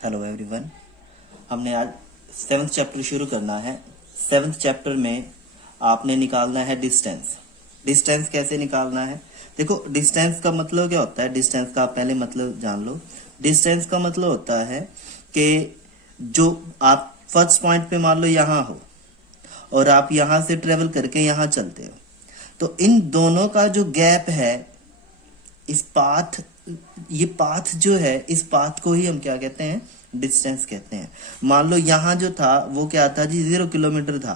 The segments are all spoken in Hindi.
Hello everyone. हमने आज 7th चैप्टर शुरू करना है। 7th चैप्टर में आपने निकालना है डिस्टेंस। डिस्टेंस कैसे निकालना है? देखो, डिस्टेंस का मतलब क्या होता है? डिस्टेंस का आप पहले मतलब जान लो। डिस्टेंस का मतलब होता है कि जो आप फर्स्ट पॉइंट पे मान लो यहाँ हो और आप यहाँ से ट्रेवल करके यहाँ चलते हो, तो इन दोनों का जो गैप है, इस पाथ, ये पाथ जो है, इस पाथ को ही हम क्या कहते हैं? डिस्टेंस कहते हैं। मान लो यहाँ जो था वो क्या था जी? 0 किलोमीटर था,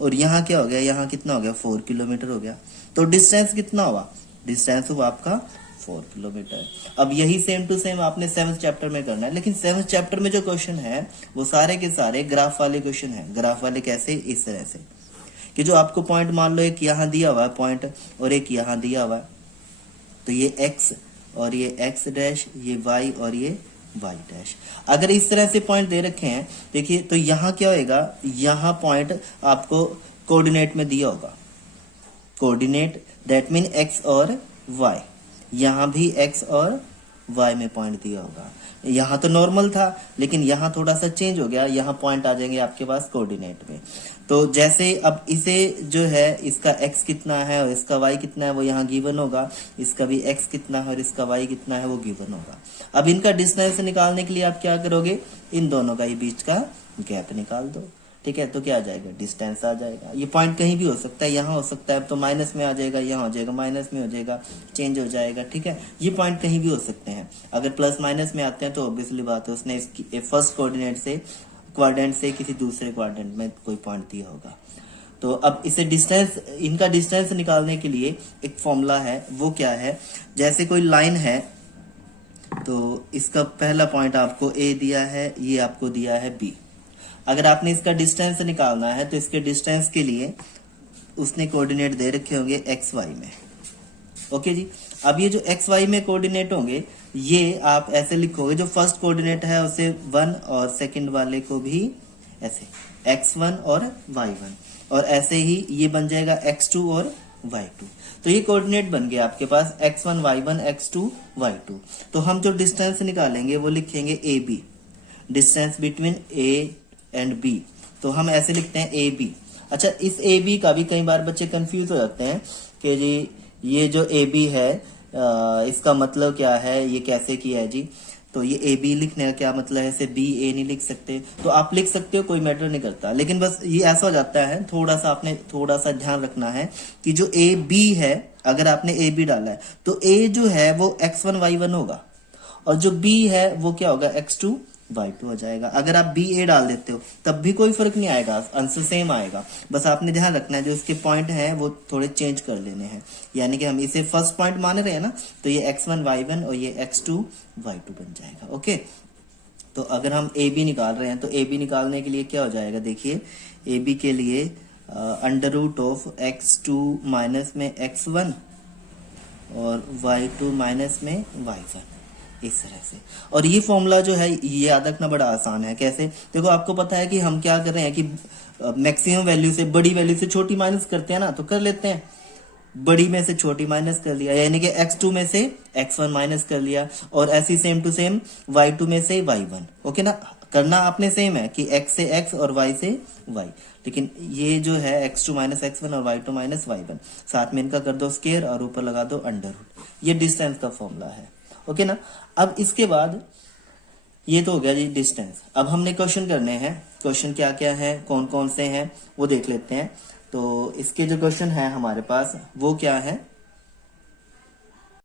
और यहाँ क्या हो गया? यहाँ कितना हो गया? 4 किलोमीटर हो गया। तो डिस्टेंस कितना हुआ? डिस्टेंस हुआ आपका 4 किलोमीटर। अब यही सेम टू सेम आपने 7th चैप्टर में करना है, लेकिन 7th चैप्टर में जो क्वेश्चन है वो सारे के सारे ग्राफ वाले क्वेश्चन है। ग्राफ वाले कैसे? इस तरह से कि जो आपको पॉइंट मान लो एक यहाँ दिया हुआ है पॉइंट और एक यहाँ दिया हुआ है, तो ये x और ये x डैश, ये y और ये y डैश। अगर इस तरह से पॉइंट दे रखे हैं, देखिए, तो यहाँ क्या होएगा? यहाँ पॉइंट आपको कोऑर्डिनेट में दिया होगा। कोऑर्डिनेट दैट मीन x और y। यहाँ भी x और y में पॉइंट दिया होगा। यहाँ तो नॉर्मल था, लेकिन यहाँ थोड़ा सा चेंज हो गया। यहाँ पॉइंट आ जाएंगे आपके पास कोऑर्डिनेट में। तो जैसे अब इसे जो है, इसका x कितना है और इसका y कितना है वो यहाँ गिवन होगा। इसका भी x कितना है और इसका y कितना है वो गिवन होगा। अब इनका डिस्टेंस निकालने के लिए आप क्या करोगे? इन दोनों का ये बीच का गैप निकाल दो। ठीक है, तो क्या आ जाएगा? डिस्टेंस आ जाएगा। ये पॉइंट कहीं भी हो सकता है, यहाँ हो सकता है, अब तो माइनस में आ जाएगा, यहाँ हो जाएगा, माइनस में हो जाएगा, चेंज हो जाएगा। ठीक है, ये पॉइंट कहीं भी हो सकते हैं। अगर प्लस माइनस में आते हैं तो ऑब्वियसली बात है उसने इसकी फर्स्ट कोऑर्डिनेट से क्वाड्रेंट से किसी दूसरे क्वाड्रेंट में कोई पॉइंट दिया होगा। तो अब इसे डिस्टेंस, इनका डिस्टेंस निकालने के लिए एक फॉर्मूला है। वो क्या है? जैसे कोई लाइन है, तो इसका पहला पॉइंट आपको ए दिया है, ये आपको दिया है बी। अगर आपने इसका डिस्टेंस निकालना है तो इसके डिस्टेंस के लिए उसने कोऑर्डिनेट दे रखे होंगे एक्स वाई में। ओके जी। अब ये जो एक्स वाई में कोऑर्डिनेट होंगे, ये आप ऐसे लिखोगे, जो फर्स्ट कोऑर्डिनेट है उसे 1 और सेकंड वाले को भी ऐसे x1 और y1, और ऐसे ही ये बन जाएगा x2 और y2। तो ये कोऑर्डिनेट बन गया आपके पास x1 y1 x2 y2। तो हम जो डिस्टेंस निकालेंगे वो लिखेंगे A B, distance between A and B. तो हम ऐसे लिखते हैं ए बी। अच्छा, इस ए बी का भी कई बार बच्चे कंफ्यूज हो जाते हैं कि जी ये जो ए बी है इसका मतलब क्या है, ये कैसे किया है जी? तो ये ए बी लिखने का क्या मतलब है? ऐसे बी ए नहीं लिख सकते, तो आप लिख सकते हो, कोई मैटर नहीं करता। लेकिन बस ये ऐसा हो जाता है, थोड़ा सा आपने थोड़ा सा ध्यान रखना है कि जो ए बी है, अगर आपने ए बी डाला है तो ए जो है वो x1 y1 होगा, और जो बी है वो क्या होगा? x2 y2 हो जाएगा। अगर आप बी ए डाल देते हो तब भी कोई फर्क नहीं आएगा, आंसर सेम आएगा। बस आपने ध्यान रखना है जो उसके पॉइंट हैं वो थोड़े चेंज कर लेने हैं। यानी कि हम इसे फर्स्ट पॉइंट मान रहे हैं ना, तो ये x1 y1 और ये x2 y2 बन जाएगा। ओके, तो अगर हम ए बी निकाल रहे हैं तो ए बी निकालने के लिए क्या हो जाएगा? देखिए, ए बी के लिए under root of x2 minus में x1 और y2 माइनस में y1, इस तरह से। और ये फॉर्मूला जो है ये याद रखना बड़ा आसान है। कैसे? देखो, आपको पता है कि हम क्या कर रहे हैं कि मैक्सिमम वैल्यू से बड़ी वैल्यू से छोटी माइनस करते हैं ना, तो कर लेते हैं। बड़ी में से छोटी माइनस कर लिया, यानी कि x2 में से x1 माइनस कर लिया, और ऐसी सेम टू सेम y2 में से y1। ओके ना? करना आपने सेम है कि x से x और y से y, लेकिन ये जो है x2 माइनस x1 और y2 माइनस y1, साथ में इनका कर दो स्क्वायर और ऊपर लगा दो अंडर रूट। ये डिस्टेंस का फॉर्मूला है। ओके ना? अब इसके बाद ये तो हो गया जी डिस्टेंस। अब हमने क्वेश्चन करने हैं। क्वेश्चन क्या क्या है, कौन कौन से हैं, वो देख लेते हैं। तो इसके जो क्वेश्चन है हमारे पास वो क्या है?